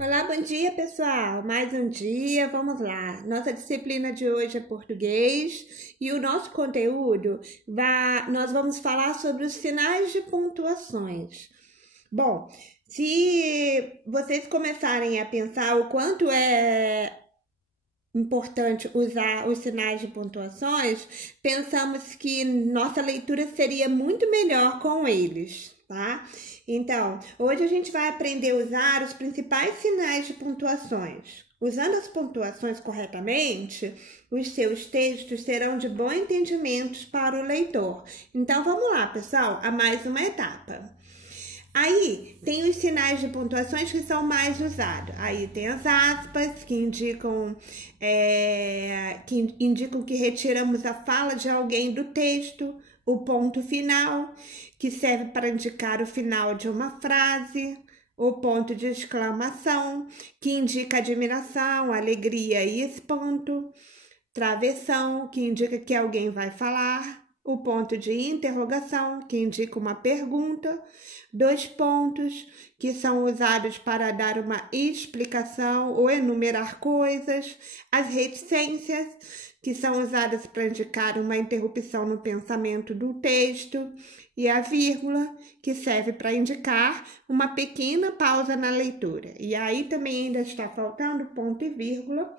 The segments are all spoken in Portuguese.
Olá, bom dia, pessoal. Mais um dia, vamos lá. Nossa disciplina de hoje é português e o nosso conteúdo nós vamos falar sobre os sinais de pontuações. Bom, se vocês começarem a pensar o quanto é importante usar os sinais de pontuações, pensamos que nossa leitura seria muito melhor com eles, tá? Então, hoje a gente vai aprender a usar os principais sinais de pontuações. Usando as pontuações corretamente, os seus textos serão de bom entendimento para o leitor. Então, vamos lá, pessoal, a mais uma etapa. Aí, tem os sinais de pontuações que são mais usados. Aí tem as aspas, que indicam que retiramos a fala de alguém do texto. O ponto final, que serve para indicar o final de uma frase. O ponto de exclamação, que indica admiração, alegria e espanto. Travessão, que indica que alguém vai falar. O ponto de interrogação, que indica uma pergunta. Dois pontos, que são usados para dar uma explicação ou enumerar coisas. As reticências, que são usadas para indicar uma interrupção no pensamento do texto. E a vírgula, que serve para indicar uma pequena pausa na leitura. E aí também ainda está faltando ponto e vírgula,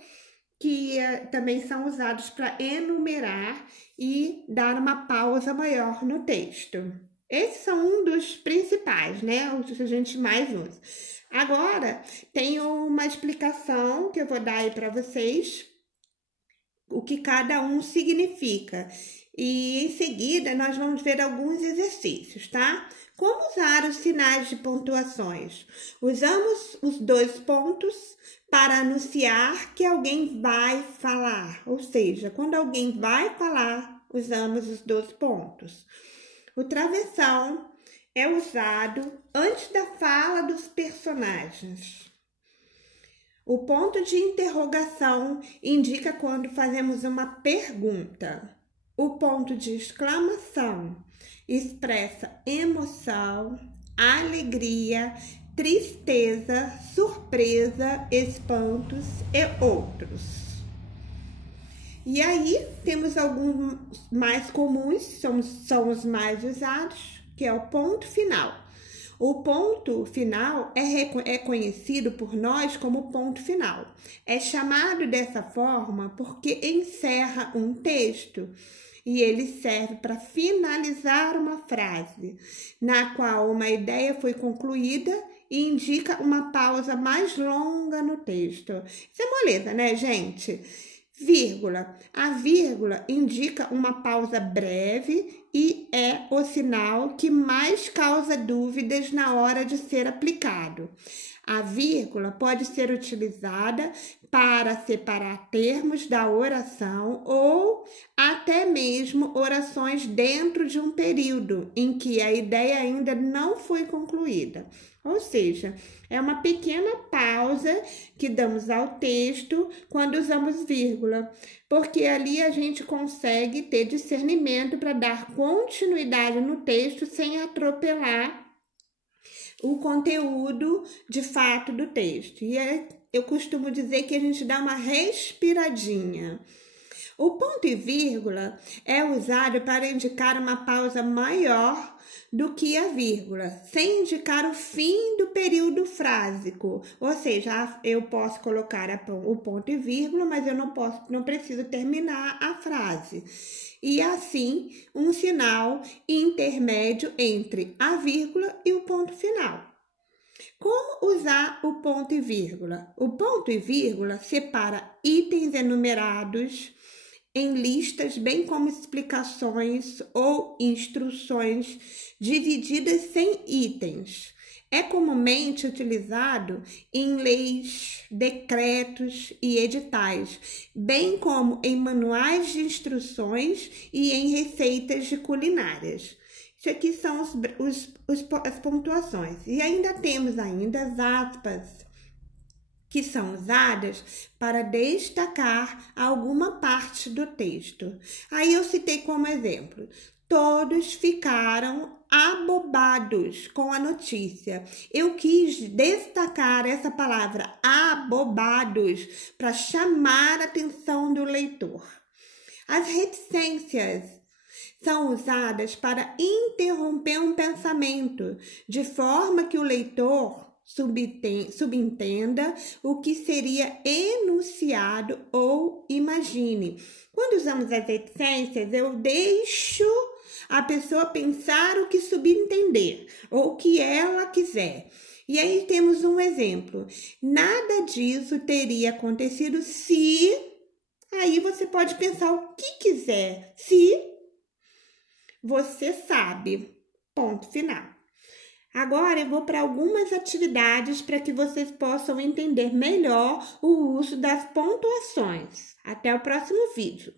que também são usados para enumerar e dar uma pausa maior no texto. Esses são um dos principais, né? Os que a gente mais usa. Agora, tem uma explicação que eu vou dar aí para vocês, o que cada um significa. E em seguida, nós vamos ver alguns exercícios, tá? Como usar os sinais de pontuações? Usamos os dois pontos para anunciar que alguém vai falar, ou seja, quando alguém vai falar, usamos os dois pontos. O travessão é usado antes da fala dos personagens. O ponto de interrogação indica quando fazemos uma pergunta. O ponto de exclamação expressa emoção, alegria, tristeza, surpresa, espantos e outros. E aí, temos alguns mais comuns, são os mais usados, que é o ponto final. O ponto final é conhecido por nós como ponto final. É chamado dessa forma porque encerra um texto e ele serve para finalizar uma frase, na qual uma ideia foi concluída e indica uma pausa mais longa no texto. Isso é moleza, né, gente? Vírgula. A vírgula indica uma pausa breve e é o sinal que mais causa dúvidas na hora de ser aplicado. A vírgula pode ser utilizada para separar termos da oração ou até mesmo orações dentro de um período em que a ideia ainda não foi concluída. Ou seja, é uma pequena pausa que damos ao texto quando usamos vírgula, porque ali a gente consegue ter discernimento para dar continuidade no texto sem atropelar o conteúdo de fato do texto. E eu costumo dizer que a gente dá uma respiradinha. O ponto e vírgula é usado para indicar uma pausa maior do que a vírgula, sem indicar o fim do período frásico. Ou seja, eu posso colocar o ponto e vírgula, mas eu não preciso terminar a frase. E assim, um sinal intermédio entre a vírgula e o ponto final. Como usar o ponto e vírgula? O ponto e vírgula separa itens enumerados em listas, bem como explicações ou instruções divididas sem itens. É comumente utilizado em leis, decretos e editais, bem como em manuais de instruções e em receitas de culinárias. Isso aqui são as pontuações. E ainda temos as aspas, que são usadas para destacar alguma parte do texto. Aí eu citei como exemplo: Todos ficaram abobados com a notícia. Eu quis destacar essa palavra, abobados, para chamar a atenção do leitor. As reticências são usadas para interromper um pensamento, de forma que o leitor subentenda o que seria enunciado ou imagine. Quando usamos as reticências, eu deixo a pessoa pensar o que subentender ou o que ela quiser. E aí temos um exemplo. Nada disso teria acontecido se... Aí você pode pensar o que quiser. Se você sabe. Ponto final. Agora eu vou para algumas atividades para que vocês possam entender melhor o uso das pontuações. Até o próximo vídeo.